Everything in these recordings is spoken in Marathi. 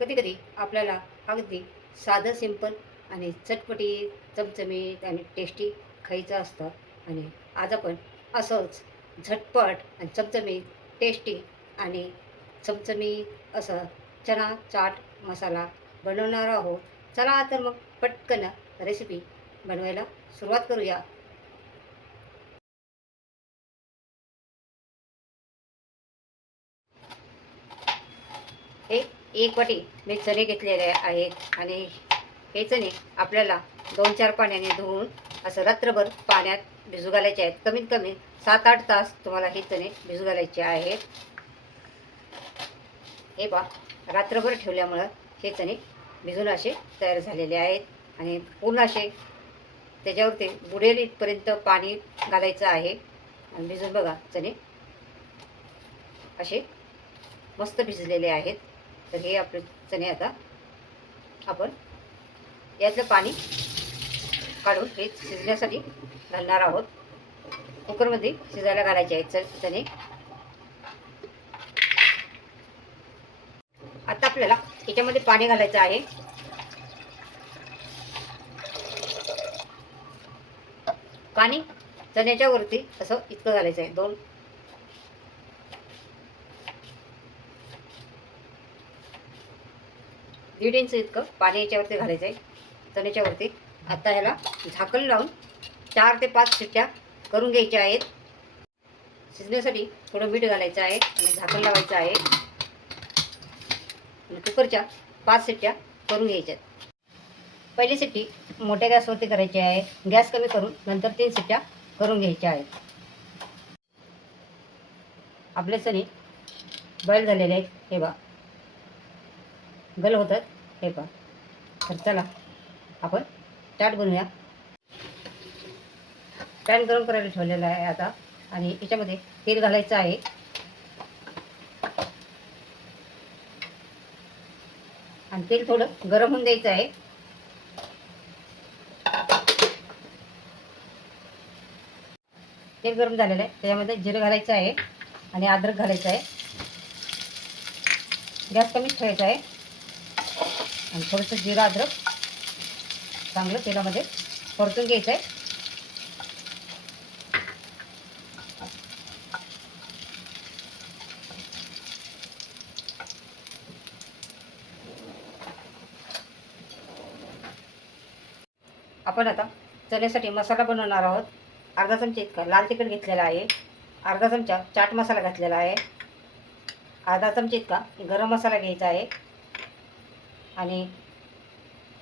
कधी कधी आपल्याला अगदी साधं सिंपल आणि चटपटी चमचमीत आणि टेस्टी खायचं असतं. आणि आज आपण असंच झटपट आणि चमचमीत टेस्टी आणि चमचमीत असं चणा चाट मसाला बनवणार आहोत. चला तर मग पटकन रेसिपी बनवायला सुरुवात करूया. हे एक वाटी मी चणे घेतलेले आहेत आणि हे चणे आपल्याला 2-4 पाण्याने धुवून असं रात्रभर पाण्यात भिजू घालायचे आहेत. कमीत कमी 7-8 तास तुम्हाला हे चणे भिजू घालायचे आहेत. हे पहा, रात्रभर ठेवल्यामुळं हे चणे भिजून असे तयार झालेले आहेत आणि पूर्ण असे त्याच्यावरती बुडेल इथपर्यंत पाणी घालायचं आहे. आणि भिजून बघा, चणे असे मस्त भिजलेले आहेत. तर हे आपले चणे आता आपण यातलं पाणी काढून हे शिजण्यासाठी घालणार आहोत. कुकरमध्ये शिजायला घालायचे आहेत चणे. आता आपल्याला याच्यामध्ये पाणी घालायचं आहे. पाणी चण्याच्या वरती असं इतकं घालायचं आहे. 1.5 इंच इतकं पाणी याच्यावरती घालायचं आहे चण्याच्या वरती. आता ह्याला झाकण लावून 4 ते 5 शिट्ट्या करून घ्यायच्या आहेत. शिजण्यासाठी थोडं मीठ घालायचं आहे आणि झाकण लावायचं आहे आणि कुकरच्या 5 शिट्ट्या करून घ्यायच्या आहेत. पहिली शिट्टी मोठ्या गॅसवरती करायची आहे. गॅस कमी करून नंतर 3 शिट्ट्या करून घ्यायच्या आहेत. आपले चणे बॉईल झालेले आहेत. हे बघा, गल होतात. हे पहा. तर चला आपण स्टार्ट बनवूया. पॅन गरम करायला ठेवलेला आहे आता आणि याच्यामध्ये तेल घालायचं आहे. आणि तेल थोडं गरम होऊन द्यायचं आहे. तेल गरम झालेलं आहे. त्याच्यामध्ये जिरं घालायचं आहे आणि अद्रक घालायचं आहे. गॅस कमीच ठेवायचा आहे आणि थोडंसं जिरं अद्रक चांगलं तेलामध्ये परतून घ्यायचं आहे. आपण आता चण्यासाठी मसाला बनवणार आहोत. अर्धा चमचा इतका लाल तिखट घेतलेला आहे. अर्धा चमचा चाट मसाला घातलेला आहे. अर्धा चमचा इतका गरम मसाला घ्यायचा आहे. आणि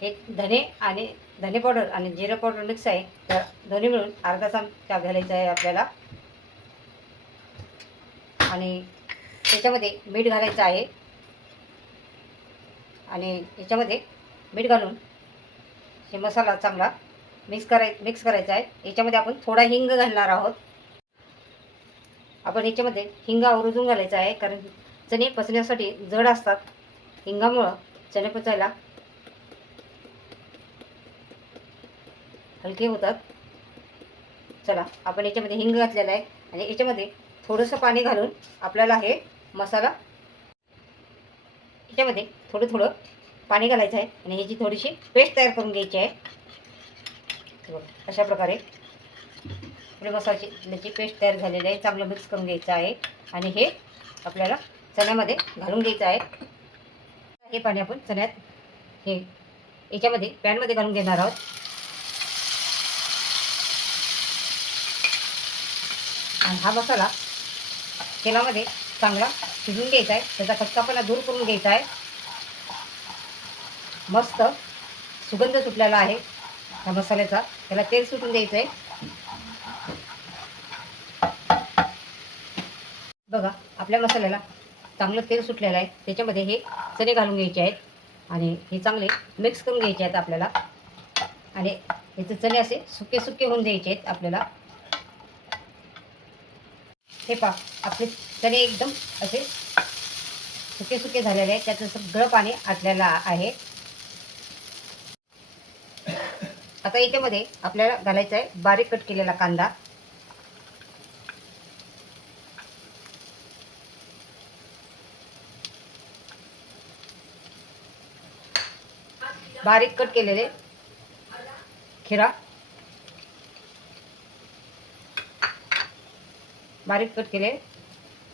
हे धने पावडर आणि जिरं पावडर मिक्स आहे. तर दोन्ही मिळून अर्धा चमचा घालायचा आहे आपल्याला. आणि त्याच्यामध्ये मीठ घालायचं आहे. आणि याच्यामध्ये मीठ घालून हे मसाला चांगला मिक्स करायचा आहे. याच्यामध्ये आपण थोडा हिंग घालणार आहोत. आपण याच्यामध्ये हिंग आवर्जून घालायचा आहे, कारण चणे पचण्यासाठी जड असतात. हिंगामुळं चणे पचायला हलके होतात. चला, आपण याच्यामध्ये हिंग घातलेला आहे आणि याच्यामध्ये थोडंसं पाणी घालून आपल्याला हे मसाला याच्यामध्ये थोडं थोडं पाणी घालायचं आहे आणि ह्याची थोडीशी पेस्ट तयार करून घ्यायची आहे. अशा प्रकारे आपल्या मसाल्याची पेस्ट तयार झालेली आहे. चांगलं मिक्स करून घ्यायचं आहे आणि हे आपल्याला चण्यामध्ये घालून घ्यायचं आहे. हे पाणी आपण चण्यात हे याच्यामध्ये पॅनमध्ये घालून घेणार आहोत. आणि हा मसाला तेलामध्ये चांगला शिजून घ्यायचा आहे. त्याचा कच्चापणा दूर करून घ्यायचा आहे. मस्त सुगंध सुटलेला आहे ह्या मसाल्याचा. त्याला तेल सुटून द्यायचं आहे. बघा, आपल्या मसाल्याला चांगलं तेल सुटलेलं आहे. त्याच्यामध्ये हे चणे घालून घ्यायचे आहेत आणि हे चांगले मिक्स करून घ्यायचे आहेत आपल्याला. आणि याचे चणे असे सुके सुके होऊन द्यायचे आहेत आपल्याला. हे पहा, आपले चणे एकदम असे सुके सुके झालेले आहेत. त्याचं सगळं पाणी आटलेलं आहे. आता याच्यामध्ये आपल्याला घालायचा आहे बारीक कट केलेला कांदा. बारीक कट केलेले खिरा, बारीक कट केले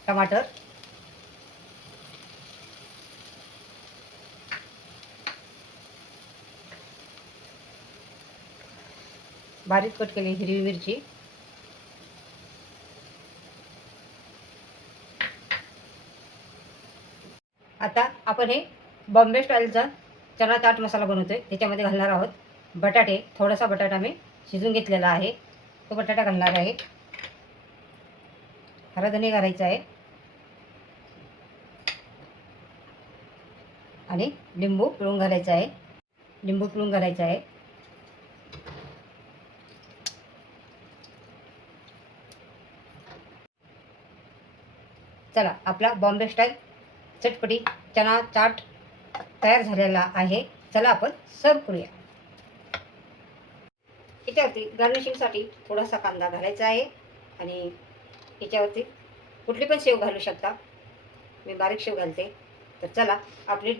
टमाटर, बारीक कट केली हिरवी मिरची, आता आपण हे बॉम्बे स्टाईलचा चना चाट मसाला बनवतोय. त्याच्यामध्ये घालणार आहोत बटाटे. थोडासा बटाटा मी शिजून घेतलेला आहे, तो बटाटा घालणार आहे. हरा धने घालायचा आहे आणि लिंबू पिळून घालायचा आहे. लिंबू पिळून घालायचा आहे. चला, आपला बॉम्बे स्टाईल चटपटी चना चाट तयार झालेला आहे. चला आपण सर्व करूया. याच्यावरती गार्निशिंगसाठी थोडासा कांदा घालायचा आहे आणि याच्यावरती कुठली पण शेव घालू शकता. मी बारीक शेव घालते. तर चला, आपली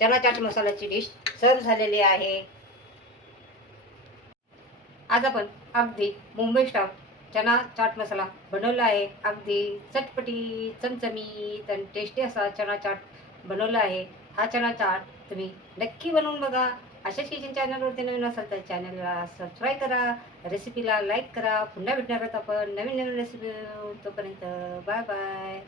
चना चाट मसाल्याची डिश सर्व झालेली आहे. आज आपण अगदी मुंबई स्टाईल चना चाट मसाला बनवला आहे. अगदी चटपटी, चमचमीत आणि टेस्टी असा चना चाट बनवला आहे. हा चना चाट तुम्ही नक्की बनवून बघा. अशाच किचन चॅनलवरती नवीन असाल तर चॅनलला सबस्क्राईब करा, रेसिपीला लाईक करा. पुन्हा भेटणार आहोत आपण नवीन नवीन रेसिपी. तोपर्यंत बाय बाय.